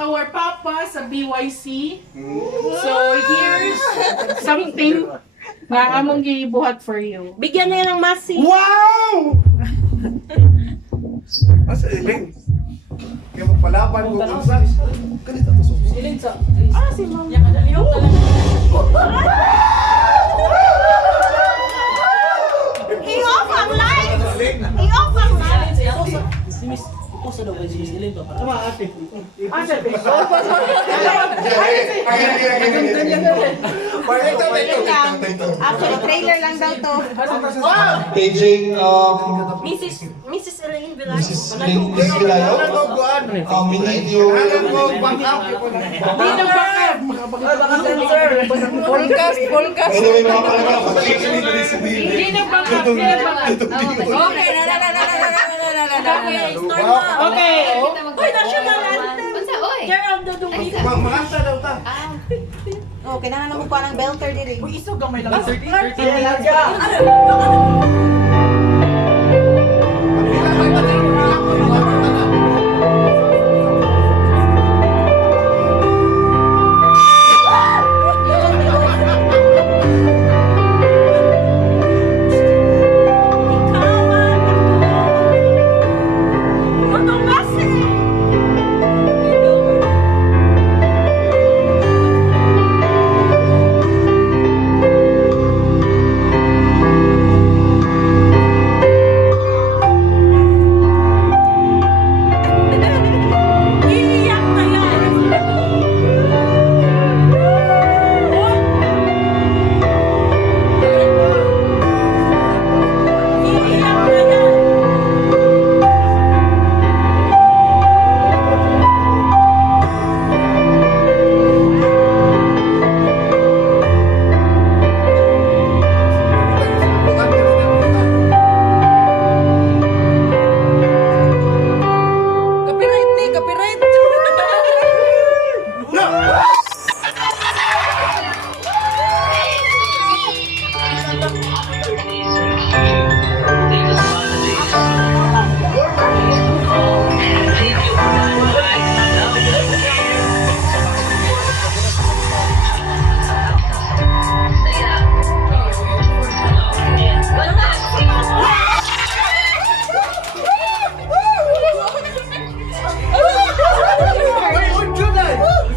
our papa sa BYC. So here's something na among gibuhat for you. Bigyan na yan ng masi. Wow! Asa iling? Kaya magpalaban ko kung saan. Ganito to susunod. Si mama. I-off ang light! I-off ang light! Actually, trailer lang daw to. Paging Mrs. Elaine Velasco. Mrs. Vilayo. We need you. Full cast. Anyway, mga palagay ako. Hindi na backup. Okay, Okay. Uy, national anthem! Care of the Dumita. Manganta daw ta. Okay, kailangan mo pa ng belter diri. Iiyak na yan! Iiyak na yan! Copyright.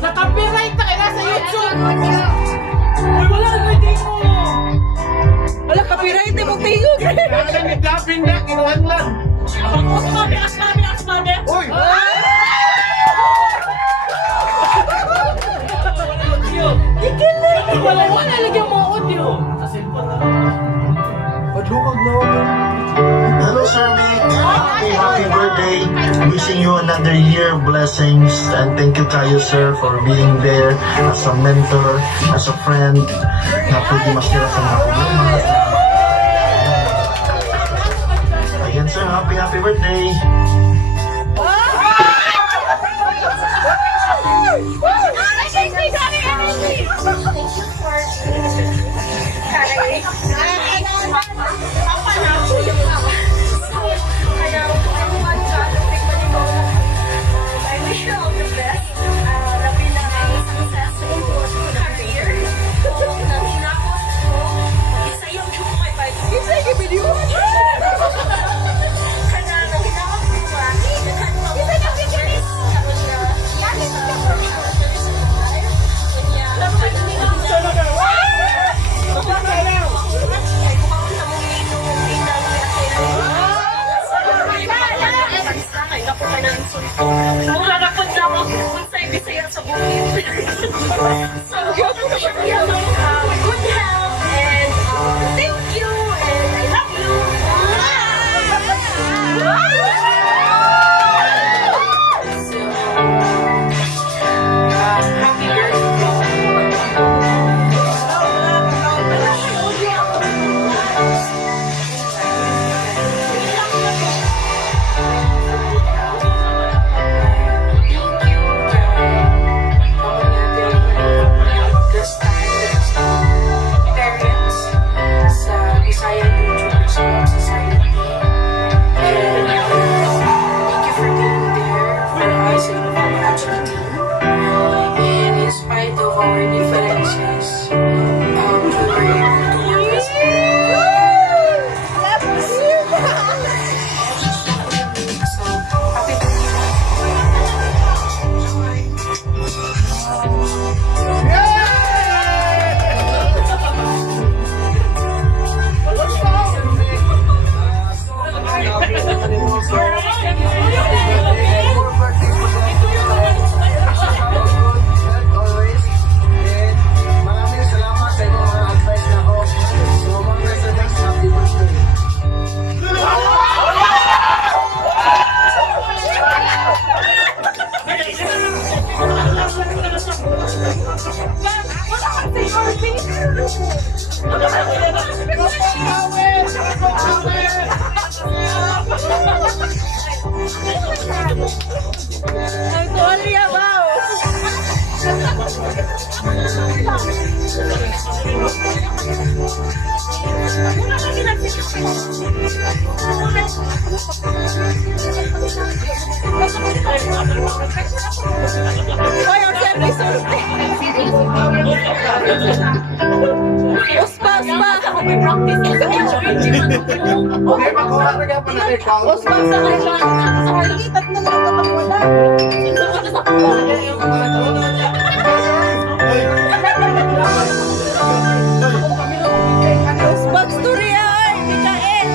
Naka-copyright na kaya sa YouTube. Uy, wala na hindi mo. Wala copyright mo tingog. Alam ni Dapin na, kinuhan lang. Asmami! Uy! Wala lagyan mo audio. Padlungag na ako. Hello, Sir Vic. Happy birthday. Wishing you another year of blessings. And thank you kayo, sir, for being there as a mentor, as a friend, na pwede masira sa mga problema. Again, sir, happy birthday. I wish you all the best. Labi na ang success sa iyong career. Kung naminakot ko, isa yung chuko kay Pai. Isa yung video. Kana naminakot ko ba? Isa yung video. Tapos na, yan ito yung purchase. Dapat mura na po na ako kung sa'yo bisaya sa bukid. So, good health and thank you and I love you. Happy birthday. of our differences, we were able to work as so happy Maraming salamat sa inyong mga advice na ako. So, mga residents, happy birthday. Ang tuwalya ba? Hoy, ang siyempre sulti. Uspa, uspa. Okay, makuha na ka pa na ikaw. Uspa sa kanya. Sa haligitat na lang kapag wala. Uspa, storya ay. Mikael.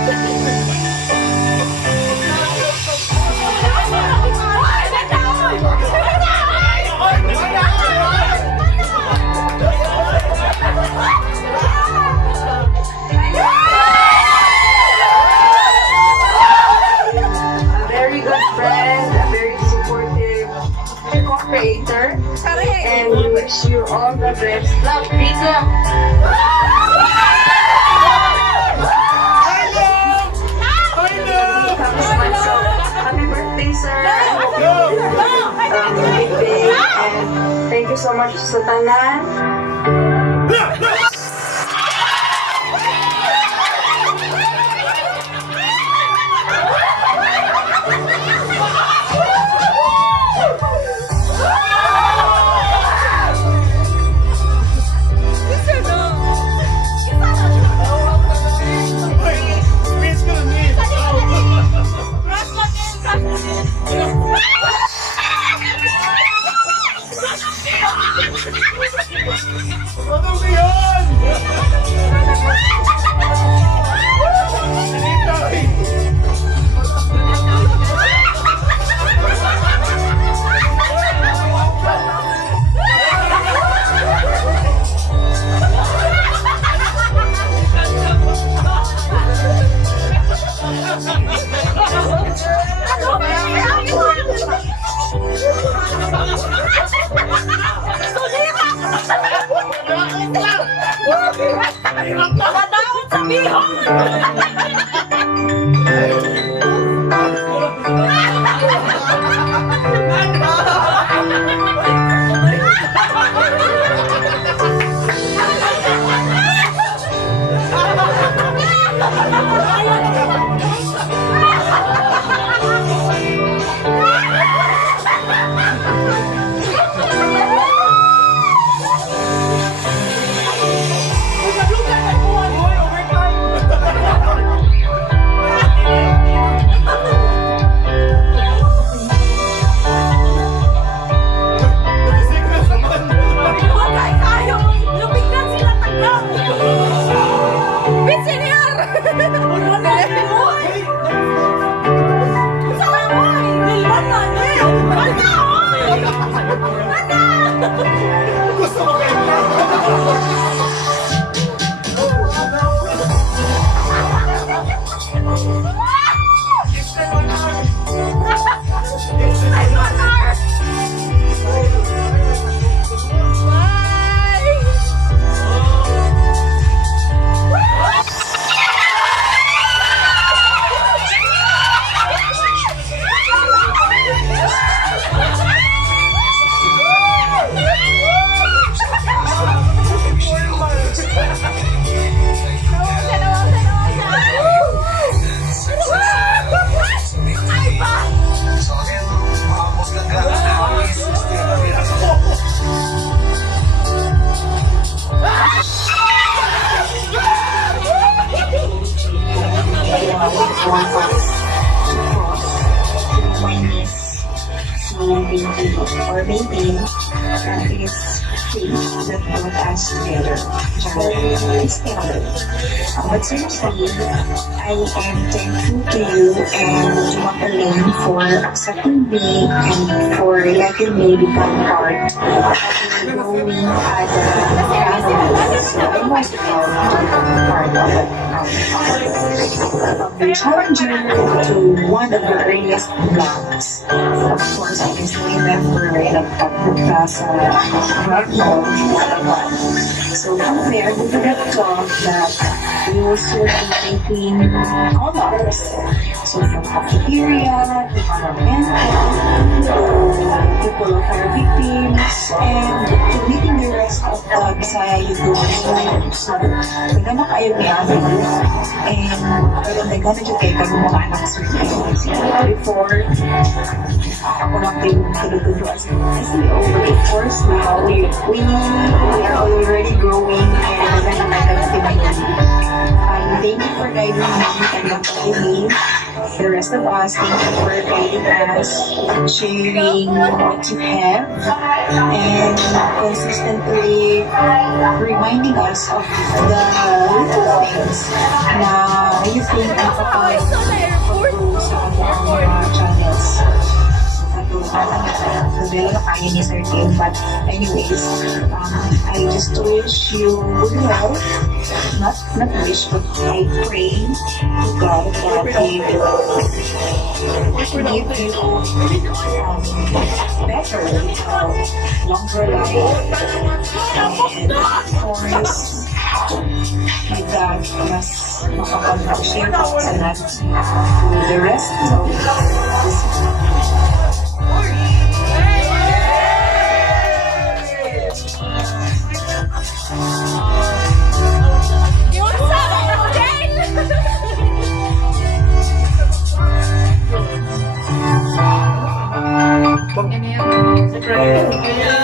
a very good friend, a very supportive co-creator, and we wish you all the best. Love, Rika. Happy birthday, sir. Big day, and thank you so much sa tanan. Ano ba yun? Nakadaon sa bihon. or maybe that is fate that brought us together. It's together. But seriously, I am thankful to you and to Magdalene for accepting me and for letting me become part of your growing as a family. So I'm most proud to become part of it. From the challenger to one of the earliest vlogs. Of course, I can still remember that pagpunta sa Rockmore, Palawan. So from there, we would have thought that we will still be making collabs. So from cafeteria, to environmental, to welfare victims, and to meeting the rest of the Bisaya Youth. So, nagana kayo niya, and pero nagana dyan kayo kag mga anak sa before, ako lang din tuloy as CEO. But of course, now we are already growing and nagana kayo thank you for guiding me and guiding the rest of us. Thank you for guiding us, sharing what you have, and consistently reminding us of the little things na you think nakapag-grow sa mga channels. Pero na kaya ni Sir Kim. But anyways, I just wish you good health. Not wish, but I pray to God that He will give you better, longer life. And of course, may God mas makapag-share sa natin to the rest of this. Yan na yan.